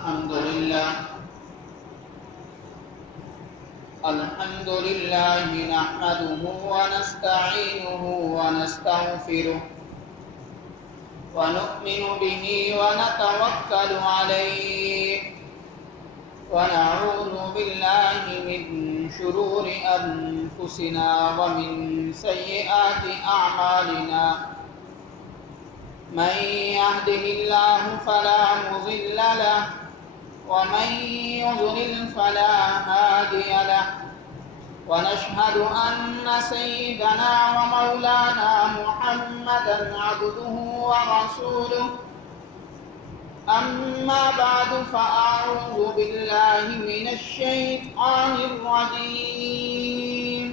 الحمد لله نحمده ونستعينه ونستغفره ونؤمن به ونتوكل عليه ونعوذ بالله من شرور أنفسنا ومن سيئات أعمالنا من يهده الله فلا مضل له ومن يضلل فلا هادي له ونشهد أن سيدنا ومولانا محمدا عبده ورسوله أما بعد فأعوذ بالله من الشيطان الرجيم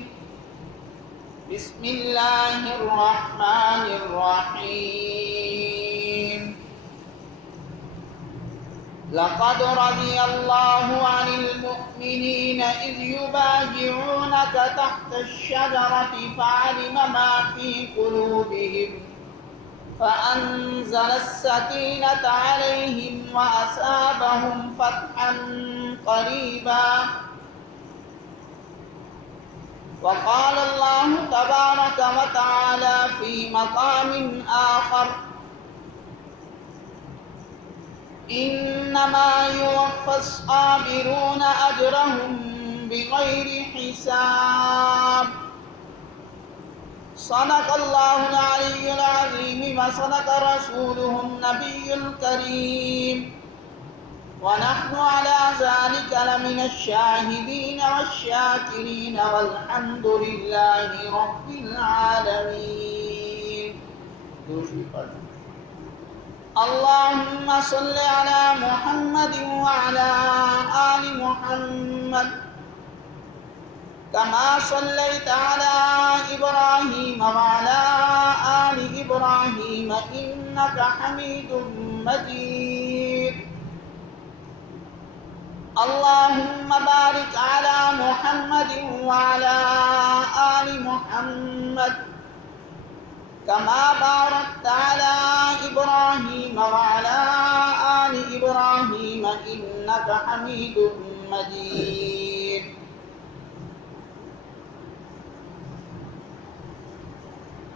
بسم الله الرحمن الرحيم لقد رضي الله عن المؤمنين إذ يبايعونك تحت الشجرة فعلم ما في قلوبهم فأنزل السكينة عليهم وأثابهم فتحا قريبا وقال الله تبارك وتعالى في مقام آخر إنما يوفى الصابرون أجرهم بغير حساب صدق الله العلي العظيم وصدق رسوله النبي الكريم ونحن على ذلك لمن الشاهدين والشاكرين والحمد لله رب العالمين. اللهم صل على محمد وعلى آل محمد كما صليت على إبراهيم وعلى آل إبراهيم إنك حميد مجيد. اللهم بارك على محمد وعلى آل محمد كما باركت على إبراهيم وعلى آل إبراهيم إنك حميد مجيد.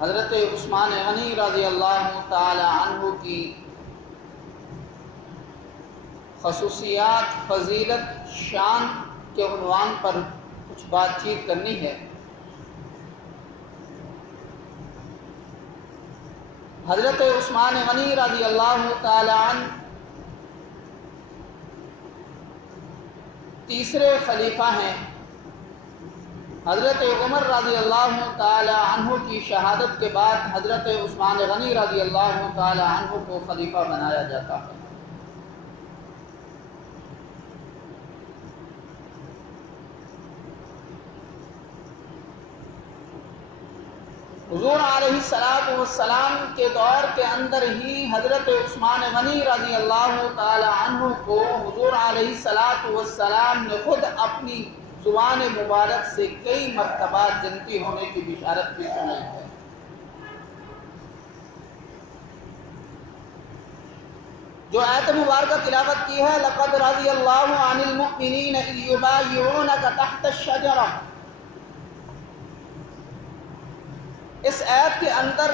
حضرت عثمان غنی رضی اللہ تعالی عنہ کی خصوصیات، فضیلت، شان کے عنوان پر کچھ بات چیت کرنی ہے. حضرت عثمان غنی رضی اللہ تعالی عنہ تیسرے خلیفہ ہیں. حضرت عمر رضی اللہ تعالی عنہ کی شہادت کے بعد حضرت عثمان غنی رضی اللہ تعالی عنہ کو خلیفہ بنایا جاتا ہے. حضور علیہ السلام کے دور کے اندر ہی حضرت عثمان غنی رضی اللہ تعالی عنہ کو حضور علیہ السلام نے خود اپنی زبان مبارک سے کئی مرتبہ جنتی ہونے کی بشارت بھی سنائی ہے. جو آیت مبارکہ تلاوت کی ہے لقد رضی اللہ عن المؤمنین اذ یبایعونک تحت الشجرہ، اس آیت کے اندر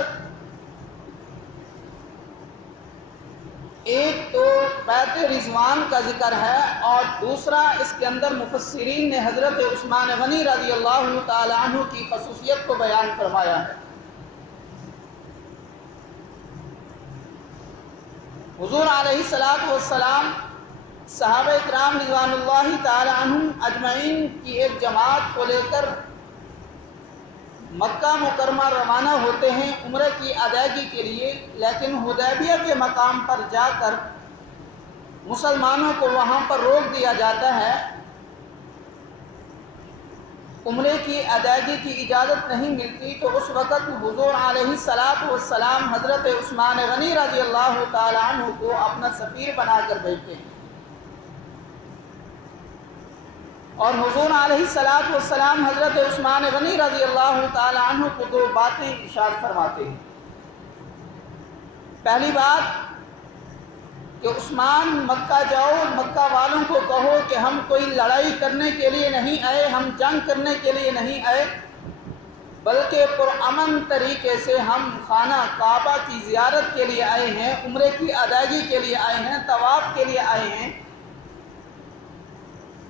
ایک تو بیعت رضوان کا ذکر ہے اور دوسرا اس کے اندر مفسرین نے حضرت عثمان غنی رضی اللہ تعالی عنہ کی خصوصیت کو بیان فرمایا ہے. حضور علیہ السلام صحابہ اکرام رضوان اللہ تعالی عنہم اجمعین کی ایک جماعت کو لے کر مکہ مکرمہ روانہ ہوتے ہیں عمرے کی ادائیگی کے لیے، لیکن حدیبیہ کے مقام پر جا کر مسلمانوں کو وہاں پر روک دیا جاتا ہے. عمرے کی ادائیگی کی اجازت نہیں ملتی تو اس وقت حضور علیہ السلام حضرت عثمان غنی رضی اللہ تعالی عنہ کو اپنا سفیر بنا کر بھیجتے ہیں اور حضور علیہ السلام حضرت عثمان غنی رضی اللہ تعالی عنہ کو دو باتیں ارشاد فرماتے ہیں. پہلی بات کہ عثمان مکہ جاؤ، مکہ والوں کو کہو کہ ہم کوئی لڑائی کرنے کے لیے نہیں آئے، ہم جنگ کرنے کے لیے نہیں آئے، بلکہ پرامن طریقے سے ہم خانہ کعبہ کی زیارت کے لیے آئے ہیں، عمرے کی ادائیگی کے لیے آئے ہیں، طواف کے لیے آئے ہیں۔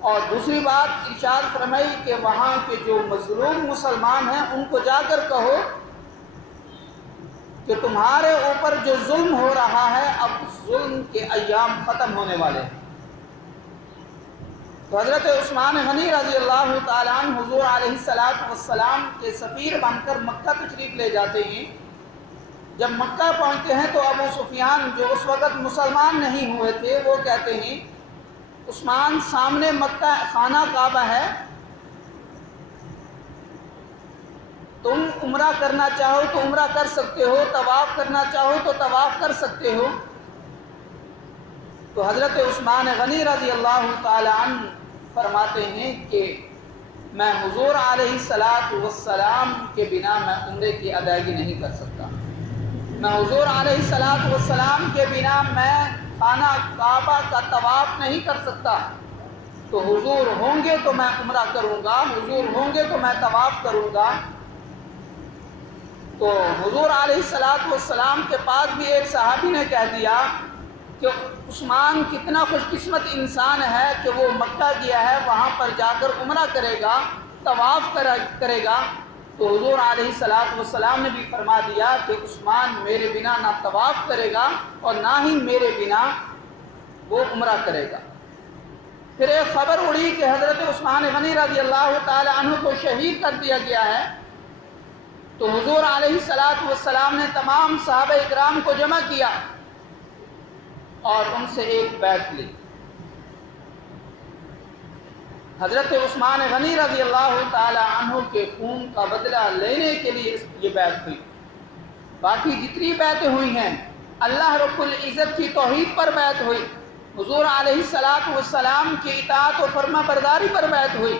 اور دوسری بات ارشاد فرمائی کہ وہاں کے جو مظلوم مسلمان ہیں ان کو جا کر کہو کہ تمہارے اوپر جو ظلم ہو رہا ہے اب ظلم کے ایام ختم ہونے والے ہیں۔ تو حضرت عثمان غنی رضی اللہ تعالیٰ عنہ حضور علیہ السلام کے سفیر بن کر مکہ تشریف لے جاتے ہیں۔ جب مکہ پہنچتے ہیں تو ابو سفیان جو اس وقت مسلمان نہیں ہوئے تھے وہ کہتے ہیں عثمان سامنے مکہ خانہ کعبہ ہے، تم عمرہ کرنا چاہو تو عمرہ کر سکتے ہو، طواف کرنا چاہو تو طواف کر سکتے ہو۔ تو حضرت عثمان غنی رضی اللہ تعالی عنہ فرماتے ہیں کہ میں حضور علیہ السلام کے بنا میں عمرے کی ادائیگی نہیں کر سکتا، میں حضور علیہ السلام کے بنا میں خانہ کعبہ کا طواف نہیں کر سکتا۔ تو حضور ہوں گے تو میں عمرہ کروں گا، حضور ہوں گے تو میں طواف کروں گا۔ تو حضور علیہ السلام کے پاس بھی ایک صحابی نے کہہ دیا کہ عثمان کتنا خوش قسمت انسان ہے کہ وہ مکہ گیا ہے، وہاں پر جا کر عمرہ کرے گا، طواف کرے گا۔ تو حضور علیہ السلام نے بھی فرما دیا کہ عثمان میرے بنا نہ طواف کرے گا اور نہ ہی میرے بنا وہ عمرہ کرے گا۔ پھر ایک خبر اڑی کہ حضرت عثمان غنی رضی اللہ تعالی عنہ کو شہید کر دیا گیا ہے۔ تو حضور علیہ السلام نے تمام صحابہ اکرام کو جمع کیا اور ان سے ایک بیعت لی۔ حضرت عثمان غنی رضی اللہ تعالی عنہ کے خون کا بدلہ لینے کے لیے یہ بیعت ہوئی۔ باقی جتنی بیعتیں ہوئی ہیں اللہ رب العزت کی توحید پر بیعت ہوئی، حضور علیہ السلام کی اطاعت و فرما برداری پر بیعت ہوئی،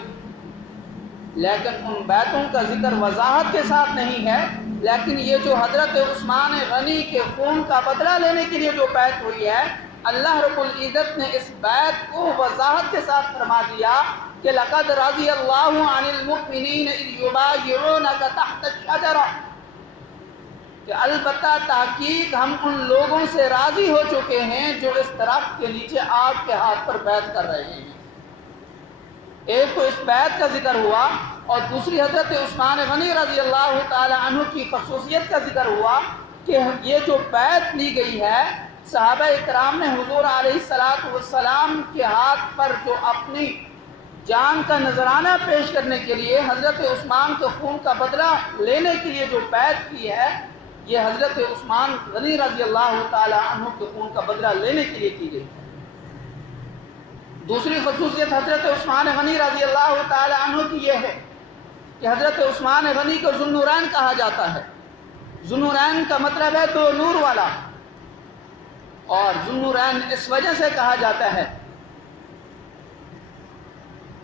لیکن ان بیعتوں کا ذکر وضاحت کے ساتھ نہیں ہے۔ لیکن یہ جو حضرت عثمان غنی کے خون کا بدلہ لینے کے لیے جو بیعت ہوئی ہے، اللہ رب العزت نے اس بیعت کو وضاحت کے ساتھ فرما دیا کہ لَقَدْ رَضِيَ اللَّهُ عَنِ الْمُؤْمِنِينَ إِذْ يُبَايِعُونَكَ تَحْتَ الشَّجَرَةِ، کہ البتہ تحقیق ہم ان لوگوں سے راضی ہو چکے ہیں جو اس درخت کے نیچے آپ کے ہاتھ پر بیعت کر رہے ہیں۔ ایک تو اس بیعت کا ذکر ہوا اور دوسری حضرت عثمان غنی رضی اللہ تعالی عنہ کی خصوصیت کا ذکر ہوا کہ یہ جو بیعت لی گئی ہے، صحابہ اکرام نے حضور علیہ السلام کے ہاتھ پر جو اپنی جان کا نذرانہ پیش کرنے کے لیے حضرت عثمان کے خون کا بدلہ لینے کے لیے جو بیعت کی ہے، یہ حضرت عثمان غنی رضی اللہ تعالی عنہ کے خون کا بدلہ لینے کے لیے کی گئی۔ دوسری خصوصیت حضرت عثمان غنی رضی اللہ تعالی عنہ کی یہ ہے کہ حضرت عثمان غنی کو ذو النورین کہا جاتا ہے۔ ذو النورین کا مطلب ہے دو نور والا، اور ذو النورین اس وجہ سے کہا جاتا ہے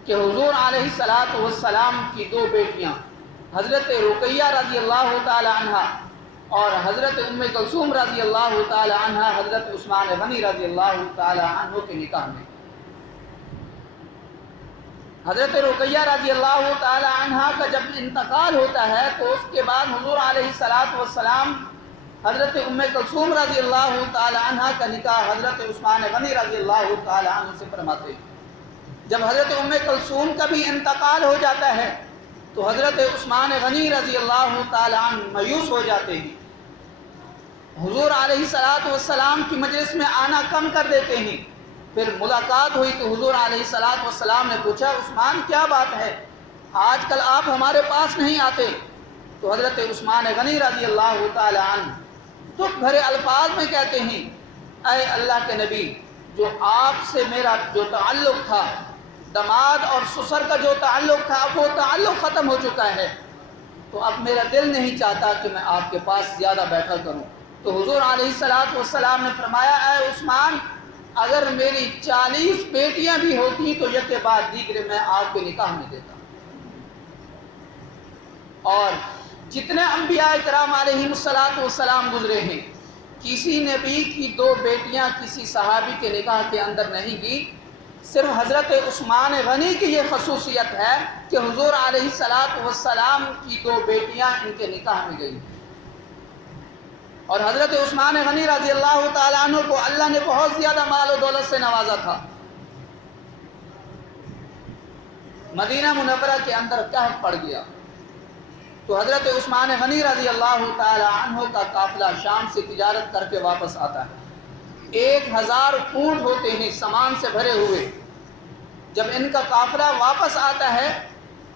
کہ حضور علیہ السلام کی دو بیٹیاں حضرت رقیہ رضی اللہ تعالی عنہ اور حضرت ام کلثوم رضی اللہ تعالی عنہ حضرت عثمان غنی رضی اللہ تعالی عنہ کے نکاح میں، حضرت رقیہ رضی اللہ تعالی عنہ کا جب انتقال ہوتا ہے تو اس کے بعد حضور علیہ السلام حضرت ام کلثوم رضی اللہ تعالی عنہ کا نکاح حضرت عثمان غنی رضی اللہ تعالی عنہ سے فرماتے ہیں۔ جب حضرت ام کلثوم کا بھی انتقال ہو جاتا ہے تو حضرت عثمان غنی رضی اللہ تعالی عنہ مایوس ہو جاتے ہیں، حضور علیہ السلام کی مجلس میں آنا کم کر دیتے ہیں۔ پھر ملاقات ہوئی تو حضور علیہ السلام نے پوچھا عثمان کیا بات ہے، آج کل آپ ہمارے پاس نہیں آتے؟ تو حضرت عثمان غنی رضی اللہ تعالی عنہ دکھ بھرے الفاظ میں کہتے ہیں اے اللہ کے نبی، جو آپ سے میرا جو تعلق تھا، داماد اور سسر کا جو تعلق تھا، اب وہ تعلق ختم ہو چکا ہے، تو اب میرا دل نہیں چاہتا کہ میں آپ کے پاس زیادہ بیٹھا کروں۔ تو حضور علیہ السلام نے فرمایا اے عثمان، اگر میری 40 بیٹیاں بھی ہوتی تو یک کے بعد دیگرے میں آپ کے نکاح میں دیتا۔ اور جتنے انبیاء کرام علیہ السلام گزرے ہیں، کسی نبی کی 2 بیٹیاں کسی صحابی کے نکاح کے اندر نہیں گئی، صرف حضرت عثمان غنی کی یہ خصوصیت ہے کہ حضور علیہ السلام کی 2 بیٹیاں ان کے نکاح میں گئی، اور حضرت عثمان غنی رضی اللہ تعالیٰ عنہ کو اللہ نے بہت زیادہ مال و دولت سے نوازا تھا۔ مدینہ منورہ کے اندر قحط پڑ گیا تو حضرت عثمان غنی رضی اللہ تعالی عنہ کا قافلہ شام سے تجارت کر کے واپس آتا ہے۔ 1000 اونٹ ہوتے ہیں سامان سے بھرے ہوئے۔ جب ان کا قافلہ واپس آتا ہے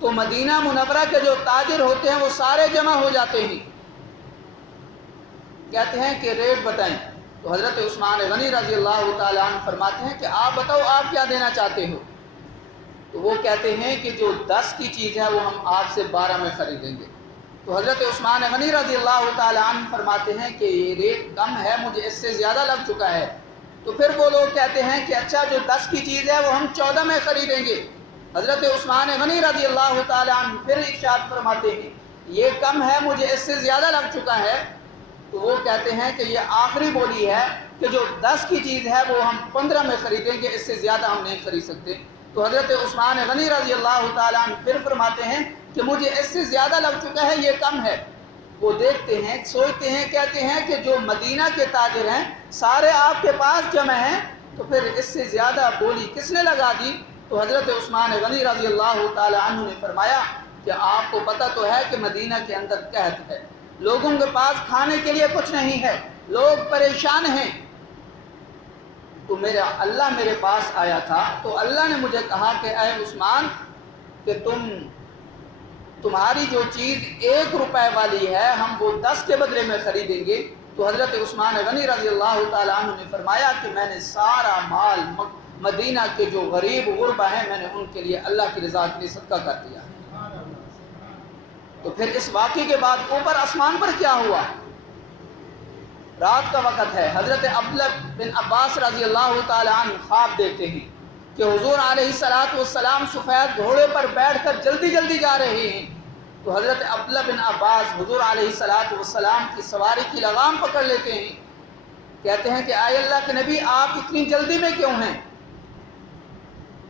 تو مدینہ منورہ کے جو تاجر ہوتے ہیں وہ سارے جمع ہو جاتے ہیں، کہتے ہیں کہ ریٹ بتائیں۔ تو حضرت عثمان غنی رضی اللہ تعالی عنہ فرماتے ہیں کہ آپ بتاؤ آپ کیا دینا چاہتے ہو؟ تو وہ کہتے ہیں کہ جو 10 کی چیز ہے وہ ہم آپ سے 12 میں خریدیں گے۔ تو حضرت عثمان غنی رضی اللہ تعالی عنہ فرماتے ہیں کہ یہ ریٹ کم ہے، مجھے اس سے زیادہ لگ چکا ہے۔ تو پھر وہ لوگ کہتے ہیں کہ اچھا جو 10 کی چیز ہے وہ ہم 14 میں خریدیں گے۔ حضرت عثمان غنی رضی اللہ تعالی عنہ پھر ارشاد فرماتے ہیں یہ کم ہے، مجھے اس سے زیادہ لگ چکا ہے۔ تو وہ کہتے ہیں کہ یہ آخری بولی ہے کہ جو 10 کی چیز ہے وہ ہم 15 میں خریدیں گے، اس سے زیادہ ہم نہیں خرید سکتے۔ تو حضرت عثمان غنی رضی اللہ تعالیٰ عنہ پھر فرماتے ہیں کہ مجھے اس سے زیادہ لگ چکا ہے، یہ کم ہے۔ وہ دیکھتے ہیں، سوچتے ہیں، کہتے ہیں کہ جو مدینہ کے تاجر ہیں سارے آپ کے پاس جمع ہیں، تو پھر اس سے زیادہ بولی کس نے لگا دی؟ تو حضرت عثمان غنی رضی اللہ تعالیٰ عنہ نے فرمایا کہ آپ کو پتہ تو ہے کہ مدینہ کے اندر قحط ہے، لوگوں کے پاس کھانے کے لیے کچھ نہیں ہے، لوگ پریشان ہیں، تو میرا اللہ میرے پاس آیا تھا تو اللہ نے مجھے کہا کہ اے عثمان کہ تمہاری جو چیز 1 روپے والی ہے ہم وہ 10 کے بدلے میں خریدیں گے۔ تو حضرت عثمان غنی رضی اللہ تعالیٰ عنہ نے فرمایا کہ میں نے سارا مال مدینہ کے جو غریب غربا ہیں میں نے ان کے لیے اللہ کی رضا کے لیے صدقہ کر دیا۔ تو پھر اس واقعے کے بعد اوپر آسمان پر کیا ہوا؟ رات کا وقت ہے، حضرت عبداللہ بن عباس رضی اللہ تعالی عنہ خواب دیکھتے ہیں کہ حضور علیہ السلام سفید گھوڑے پر بیٹھ کر جلدی جلدی جا رہے ہیں۔ تو حضرت عبداللہ بن عباس حضور علیہ السلام کی سواری کی لگام پکڑ لیتے ہیں، کہتے ہیں کہ اے اللہ کے نبی آپ اتنی جلدی میں کیوں ہیں؟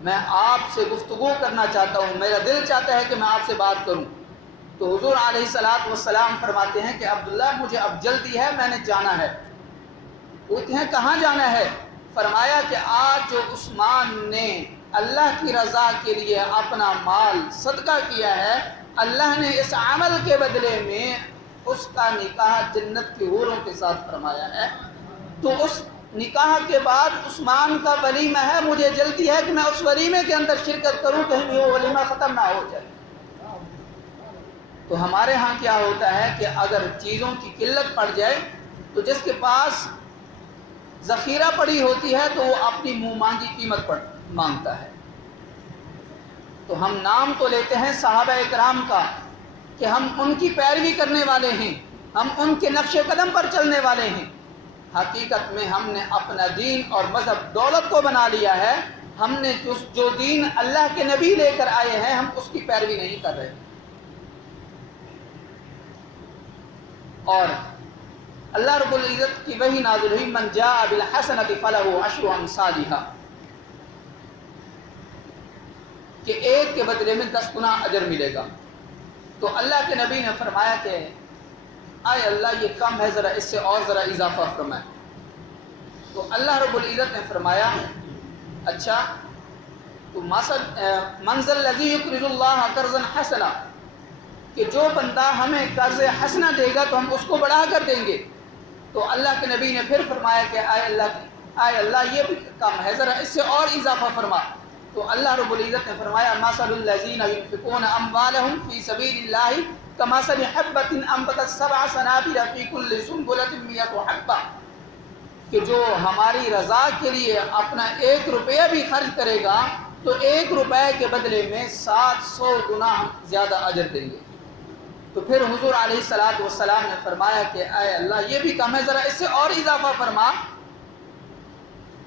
میں آپ سے گفتگو کرنا چاہتا ہوں، میرا دل چاہتا ہے کہ میں آپ سے بات کروں۔ تو حضور علیہ السلام فرماتے ہیں کہ عبداللہ مجھے اب جلدی ہے، میں نے جانا ہے۔ پوچھتے ہیں کہاں جانا ہے؟ فرمایا کہ آج جو عثمان نے اللہ کی رضا کے لیے اپنا مال صدقہ کیا ہے، اللہ نے اس عمل کے بدلے میں اس کا نکاح جنت کی حوروں کے ساتھ فرمایا ہے۔ تو اس نکاح کے بعد عثمان کا ولیمہ ہے، مجھے جلدی ہے کہ میں اس ولیمے کے اندر شرکت کروں، کہیں وہ ولیمہ ختم نہ ہو جائے۔ تو ہمارے ہاں کیا ہوتا ہے کہ اگر چیزوں کی قلت پڑ جائے تو جس کے پاس ذخیرہ پڑی ہوتی ہے تو وہ اپنی منہ مانگی قیمت پر مانگتا ہے۔ تو ہم نام تو لیتے ہیں صحابہ اکرام کا کہ ہم ان کی پیروی کرنے والے ہیں، ہم ان کے نقش قدم پر چلنے والے ہیں، حقیقت میں ہم نے اپنا دین اور مذہب دولت کو بنا لیا ہے۔ ہم نے جو دین اللہ کے نبی لے کر آئے ہیں ہم اس کی پیروی نہیں کر رہے۔ اور اللہ رب العزت کی وحی نازل ہوئی من جاء بالحسنۃ فلہ عشر امثالھا، کہ ایک کے بدلے میں 10 گنا اجر ملے گا۔ تو اللہ کے نبی نے فرمایا کہ اے اللہ یہ کم ہے، ذرا اس سے اور ذرا اضافہ فرمائے۔ تو اللہ رب العزت نے فرمایا اچھا تو منزل الذی یقرض اللہ قرضا حسنا، کہ جو بندہ ہمیں قرض حسنہ دے گا تو ہم اس کو بڑھا کر دیں گے۔ تو اللہ کے نبی نے پھر فرمایا کہ اے اللہ یہ بھی کم ہے، ذرا اس سے اور اضافہ فرما۔ تو اللہ رب العزت نے فرمایا مثل الذین ينفقون اموالهم فی سبیل اللہ کمثل حبۃ انبتت 7 سنابل فی کل سنبلۃ 100 حبۃ، کہ جو ہماری رضا کے لیے اپنا 1 روپیہ بھی خرچ کرے گا تو 1 روپے کے بدلے میں 700 گنا زیادہ اجر دیں گے۔ تو پھر حضور علیہ السلام نے فرمایا کہ اے اللہ یہ بھی کم ہے، ذرا اس سے اور اضافہ فرما۔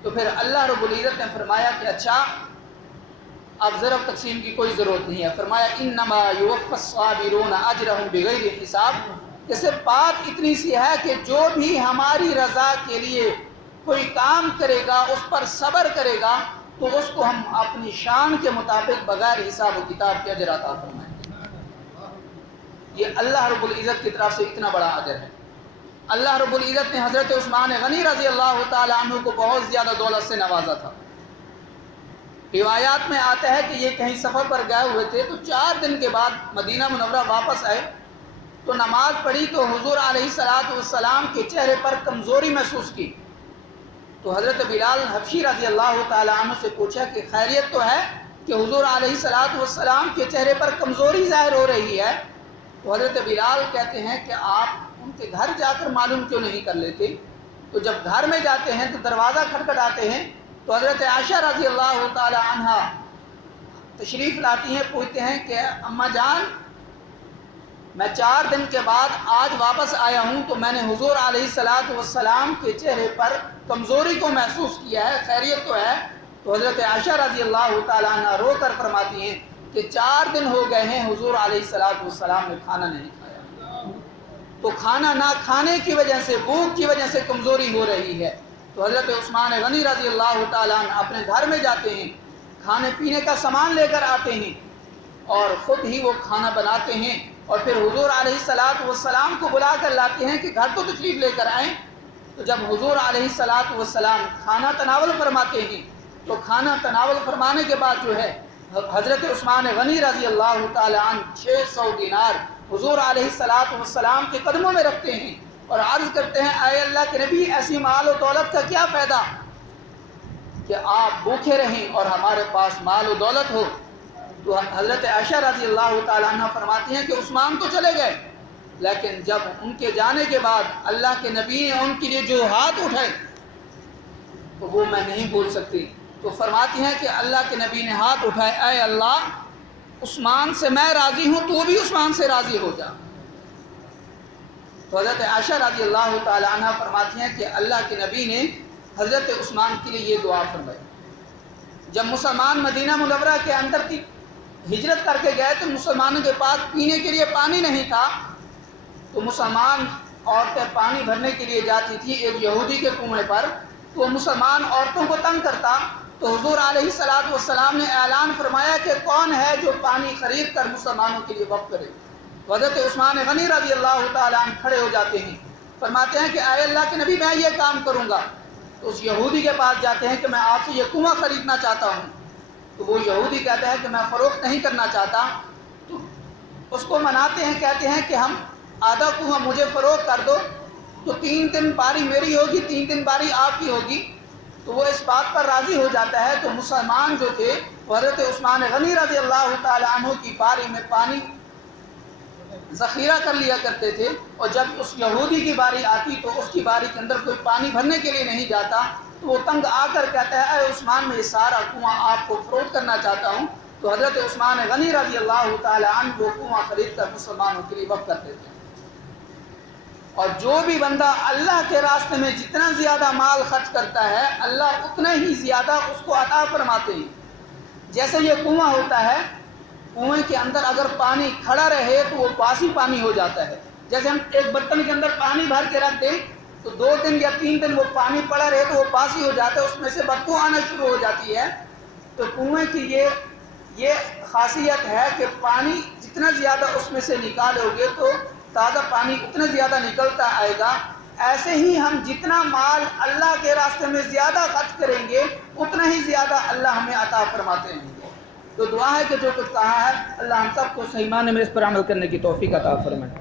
تو پھر اللہ رب العزت نے فرمایا کہ اچھا اب ضرب تقسیم کی کوئی ضرورت نہیں ہے۔ فرمایا انما یوفی الصابرون اجرهم بغیر حساب، کہ صرف بات اتنی سی ہے کہ جو بھی ہماری رضا کے لیے کوئی کام کرے گا، اس پر صبر کرے گا، تو اس کو ہم اپنی شان کے مطابق بغیر حساب و کتاب کے اجر عطا فرمائیں گے۔ یہ اللہ رب العزت کی طرف سے اتنا بڑا اجر ہے۔ اللہ رب العزت نے حضرت عثمان غنی رضی اللہ تعالی عنہ کو بہت زیادہ دولت سے نوازا تھا۔ روایات میں آتا ہے کہ یہ کہیں سفر پر گئے ہوئے تھے، تو 4 دن کے بعد مدینہ منورہ واپس آئے تو نماز پڑھی تو حضور علیہ السلام کے چہرے پر کمزوری محسوس کی۔ تو حضرت بلال حبشی رضی اللہ تعالی عنہ سے پوچھا کہ خیریت تو ہے کہ حضور علیہ السلام کے چہرے پر کمزوری ظاہر ہو رہی ہے؟ تو حضرت بلال کہتے ہیں کہ آپ ان کے گھر جا کر معلوم کیوں نہیں کر لیتے؟ تو جب گھر میں جاتے ہیں تو دروازہ کھٹکھٹاتے ہیں تو حضرت عائشہ رضی اللہ تعالی عنہا تشریف لاتی ہیں، پوچھتے ہیں کہ اماں جان، میں 4 دن کے بعد آج واپس آیا ہوں تو میں نے حضور علیہ السلام کے چہرے پر کمزوری کو محسوس کیا ہے، خیریت تو ہے؟ تو حضرت عائشہ رضی اللہ تعالی عنہا رو کر فرماتی ہیں کہ 4 دن ہو گئے ہیں حضور علیہ السلام نے کھانا نہیں کھایا، تو کھانا نہ کھانے کی وجہ سے، بھوک کی وجہ سے کمزوری ہو رہی ہے۔ تو حضرت عثمان غنی رضی اللہ تعالیٰ عنہ اپنے گھر میں جاتے ہیں، کھانے پینے کا سامان لے کر آتے ہیں اور خود ہی وہ کھانا بناتے ہیں، اور پھر حضور علیہ السلام کو بلا کر لاتے ہیں کہ گھر تو تشریف لے کر آئیں۔ تو جب حضور علیہ السلام کھانا تناول فرماتے ہیں تو کھانا تناول فرمانے کے بعد جو ہے حضرت عثمان غنی رضی اللہ تعالیٰ عنہ 600 دینار حضور علیہ السلام کے قدموں میں رکھتے ہیں اور عرض کرتے ہیں، اے اللہ کے نبی، ایسی مال و دولت کا کیا فائدہ کہ آپ بھوکے رہیں اور ہمارے پاس مال و دولت ہو؟ تو حضرت عائشہ رضی اللہ تعالیٰ عنہ فرماتی ہیں کہ عثمان تو چلے گئے، لیکن جب ان کے جانے کے بعد اللہ کے نبی نے ان کے لیے جو ہاتھ اٹھائے تو وہ میں نہیں بھول سکتی۔ تو فرماتی ہیں کہ اللہ کے نبی نے ہاتھ اٹھائے، اے اللہ، عثمان سے میں راضی ہوں، تو بھی عثمان سے راضی ہو جا۔ تو حضرت عائشہ رضی اللہ تعالی عنہ فرماتی ہیں کہ اللہ کے نبی نے حضرت عثمان کے لیے یہ دعا فرمائی۔ جب مسلمان مدینہ منورہ کے اندر کی ہجرت کر کے گئے تو مسلمانوں کے پاس پینے کے لیے پانی نہیں تھا، تو مسلمان عورتیں پانی بھرنے کے لیے جاتی تھی ایک یہودی کے کنویں پر، تو مسلمان عورتوں کو تنگ کرتا، تو حضور علیہ السلام نے اعلان فرمایا کہ کون ہے جو پانی خرید کر مسلمانوں کے لیے وقف کرے؟ حضرت عثمان غنی رضی اللہ تعالیٰ عنہ کھڑے ہو جاتے ہیں، فرماتے ہیں کہ اے اللہ کے نبی، میں یہ کام کروں گا۔ تو اس یہودی کے پاس جاتے ہیں کہ میں آپ سے یہ کنواں خریدنا چاہتا ہوں، تو وہ یہودی کہتا ہے کہ میں فروخت نہیں کرنا چاہتا۔ تو اس کو مناتے ہیں، کہتے ہیں کہ ہم آدھا کنواں مجھے فروخت کر دو، تو 3 دن باری میری ہوگی، 3 دن باری آپ کی ہوگی۔ تو وہ اس بات پر راضی ہو جاتا ہے۔ تو مسلمان جو تھے حضرت عثمان غنی رضی اللہ تعالی عنہ کی باری میں پانی ذخیرہ کر لیا کرتے تھے، اور جب اس یہودی کی باری آتی تو اس کی باری کے اندر کوئی پانی بھرنے کے لیے نہیں جاتا، تو وہ تنگ آ کر کہتا ہے، اے عثمان، میں یہ سارا کنواں آپ کو فروخت کرنا چاہتا ہوں۔ تو حضرت عثمان غنی رضی اللہ تعالی عنہ وہ کنواں خرید کر مسلمانوں کے لیے وقف کرتے تھے۔ اور جو بھی بندہ اللہ کے راستے میں جتنا زیادہ مال خرچ کرتا ہے، اللہ اتنا ہی زیادہ اس کو عطا فرماتے ہیں۔ جیسے یہ کنواں ہوتا ہے، کنویں کے اندر اگر پانی کھڑا رہے تو وہ باسی پانی ہو جاتا ہے۔ جیسے ہم ایک برتن کے اندر پانی بھر کے رکھ دیں تو 2 دن یا 3 دن وہ پانی پڑا رہے تو وہ باسی ہو جاتا ہے، اس میں سے بدبو آنا شروع ہو جاتی ہے۔ تو کنویں کی یہ خاصیت ہے کہ پانی جتنا زیادہ اس میں سے نکالو گے تو تازہ پانی اتنا زیادہ نکلتا آئے گا۔ ایسے ہی ہم جتنا مال اللہ کے راستے میں زیادہ خرچ کریں گے اتنا ہی زیادہ اللہ ہمیں عطا فرماتے ہیں۔ تو دعا ہے کہ جو کچھ کہا ہے اللہ ہم سب کو صحیح معنی میں اس پر عمل کرنے کی توفیق عطا فرمائے۔